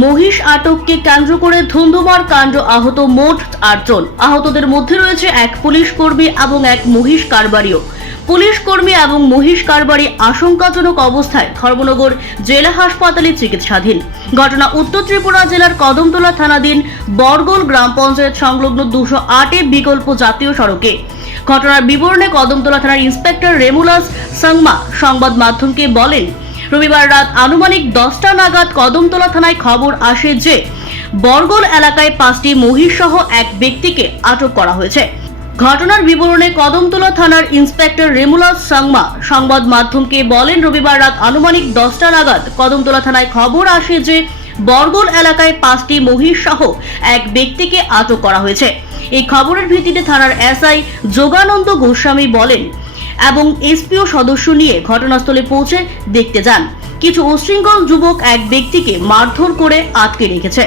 মহিষ আটককে কেন্দ্র করে ধুন্ধুমার কাণ্ড, আহত মোট ৮ জন। আহতদের মধ্যে রয়েছে এক পুলিশ কর্মী এবং এক মহিষ কারবারিও। পুলিশ কর্মী এবং মহিষ কারবারি আশঙ্কাজনক অবস্থায় ধর্মনগর জেলা হাসপাতালে চিকিৎসাধীন। ঘটনা উত্তর ত্রিপুরা জেলার কদমতলা থানাধীন বরগোল গ্রাম পঞ্চায়েত সংলগ্ন ২০৮ বিকল্প জাতীয় সড়কে। ঘটনার বিবরণে কদমতলা থানার ইন্সপেক্টর রেমুলাস সাংমা সংবাদ মাধ্যমকে বলেন, রবিবার রাত আনুমানিক 10টা নাগাদ কদমতলা থানায় খবর আসে যে বরগোল এলাকায় 5টি মহিষ সহ এক ব্যক্তিকে আটক করা হয়েছে। ঘটনার বিবরণে কদমতলা থানার ইন্সপেক্টর রেমুলাস সাংমা সংবাদ মাধ্যমকে বলেন, রবিবার রাত আনুমানিক 10টা নাগাদ কদমতলা থানায় খবর আসে যে বরগোল এলাকায় 5টি মহিষ সহ এক ব্যক্তিকে আটক করা হয়েছে। এই খবরের ভিত্তিতে থানার এসআই যোগানন্দ গোস্বামী বলেন এবং এসপিও সদস্য নিয়ে ঘটনাস্থলে পৌঁছে দেখতে যান। কিছু উশৃঙ্খল যুবক এক ব্যক্তিকে মারধর করে আটকে রেখেছে।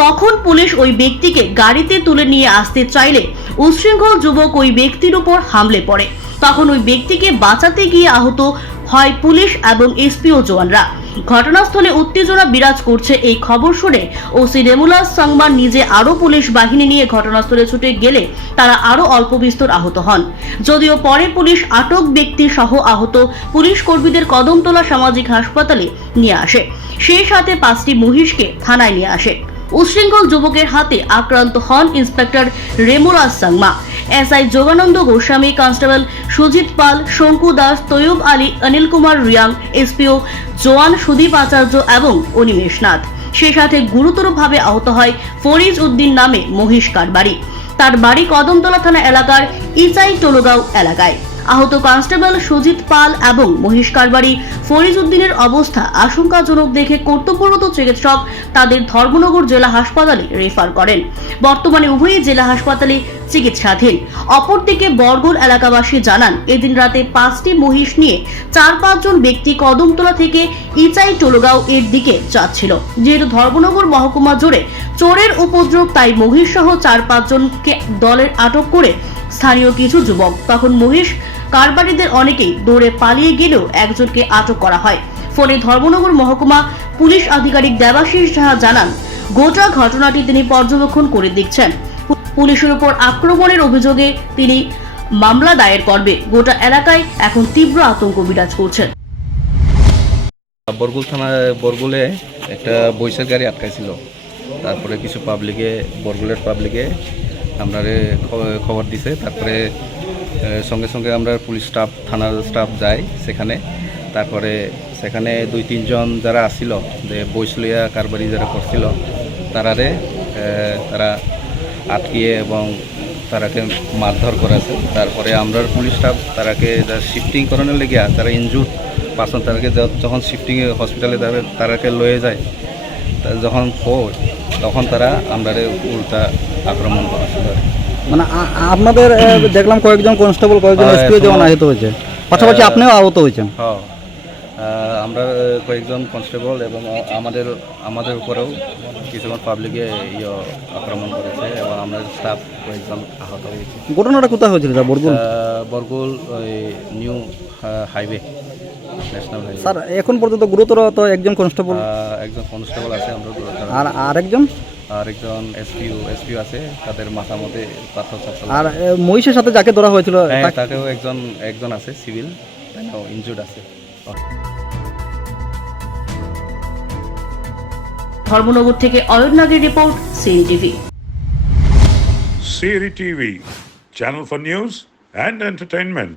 তখন পুলিশ ওই ব্যক্তিকে গাড়িতে তুলে নিয়ে আসতে চাইলে উশৃঙ্খল যুবক ওই ব্যক্তির উপর হামলে পড়ে। তখন ওই ব্যক্তিকে বাঁচাতে গিয়ে আহত হয় পুলিশ এবং এসপিও জওয়ানরা। ঘটনাস্থলে উত্তেজনা বিরাজ করছে। এই খবর শুনে ওসি রেমুলাস সাংমা নিজে আরো পুলিশ বাহিনী নিয়ে ঘটনাস্থলে ছুটে গেলে তারা আরো অল্প বিস্তর আহত হন। যদিও পরে পুলিশ আটক ব্যক্তি সহ আহত পুলিশ কর্মীদের কদমতলা সামাজিক হাসপাতালে নিয়ে আসে। সেই সাথে 5টি মহিষকে থানায় নিয়ে আসে। উশৃঙ্খল যুবকের হাতে আক্রান্ত হন inspector Remulus Sangma, SI Jogananda Goswami, constable Sujit Pal, Shanku Das, Taiyab Ali, Anil Kumar Riang, SPO jawan Sudip Acharya এবং অনিমেষ নাথ। সেই সাথে গুরুতরভাবে আহত হয় ফরিজ উদ্দিন নামে মহিষ কারবারি। তার বাড়ি কদমতলা থানা এলাকার ইচাই টোলগাঁও এলাকায়। আহত কনস্টেবল সুজিত পাল এবং মহিষ কারবারি ফরিজ উদ্দিনের অবস্থা আশঙ্কাজনক দেখে কর্তব্যরত চিকিৎসক তাদের ধর্মনগর জেলা হাসপাতালে রেফার করেন। বর্তমানে উভয়ই জেলা হাসপাতালে চিকিৎসাধীন। অপরদিকে বরগোল এলাকাবাসী জানান, এদিন রাতে 5টি মহিষ নিয়ে 4-5 জন ব্যক্তি কদমতলা থেকে ইচাই টোলগাঁও এর দিকে যাচ্ছিল। যেহেতু ধর্মনগর মহকুমা জুড়ে চোরের উপদ্রব, তাই মহিষ সহ 4-5 জনকে দলের আটক করে স্থানীয় কিছু যুবক। তখন মহিষ কারবারিদের অনেকেই দৌড়ে পালিয়ে গেলেও একজনকে আটক করা হয়। ফলে ধর্মনগর মহকুমা পুলিশ আধিকারিক দেবাশিস সাহা জানান, গোটা ঘটনাটি তিনি পর্যবেক্ষণ করে দেখছেন। পুলিশের উপর আক্রমণের অভিযোগে তিনি মামলা দায়ের করবে। গোটা এলাকায় এখন তীব্র আতঙ্ক বিরাজ করছে। বরগুল থানায় বরগুলে একটা বৈশের গাড়ি আটকাইছিল। তারপরে কিছু বরগুলের পাবলিকে আমরা খবর দিছে। তারপরে সঙ্গে সঙ্গে আমরা পুলিশ স্টাফ, থানার স্টাফ যায় সেখানে। তারপরে সেখানে 2-3 জন যারা আসছিল, যে বৈশলিয়া কারবারি যারা করছিল, তারা আটকিয়ে এবং তারাকে মারধর করেছে। তারপরে আমরা পুলিশ স্টাফ তারাকে শিফটিং করানোর লেগে তারা ইনজুর পার্সন তারাকে যখন শিফটিং হসপিটালে তারাকে লয়ে যায়, যখন তখন তারা আমরা উল্টা আক্রমণ করেছিল। মানে আপনাদের দেখলাম কয়েকজন কনস্টেবল, কয়েকজন এসপিও যেমন আহত হয়েছে, পাশাপাশি আপনিও আহত হয়েছেন। হ্যাঁ, আমরা কয়েকজন কনস্টেবল এবং আমাদের উপরেও কিছুজন পাবলিকে আক্রমণ করেছে এবং আমাদের স্টাফ কয়েকজন আহত হয়েছে। ঘটনাটা কোথায় হয়েছিল? বরগুল ওই new highway, national highway. Sir, এখন পর্যন্ত গুরুতর তো একজন কনস্টেবল আছে আমরা, আর আরেকজন এসপিও আছে, তাদের মাথার মধ্যে পাথর চাপা। আর মহিষের সাথে যাকে ধরা হয়েছিল তাকেও একজন আছে সিভিল, ইনজুর্ড আছে। ধর্মনগর থেকে অয়ন নাগের report, Siri TV. Siri TV, channel for news and entertainment.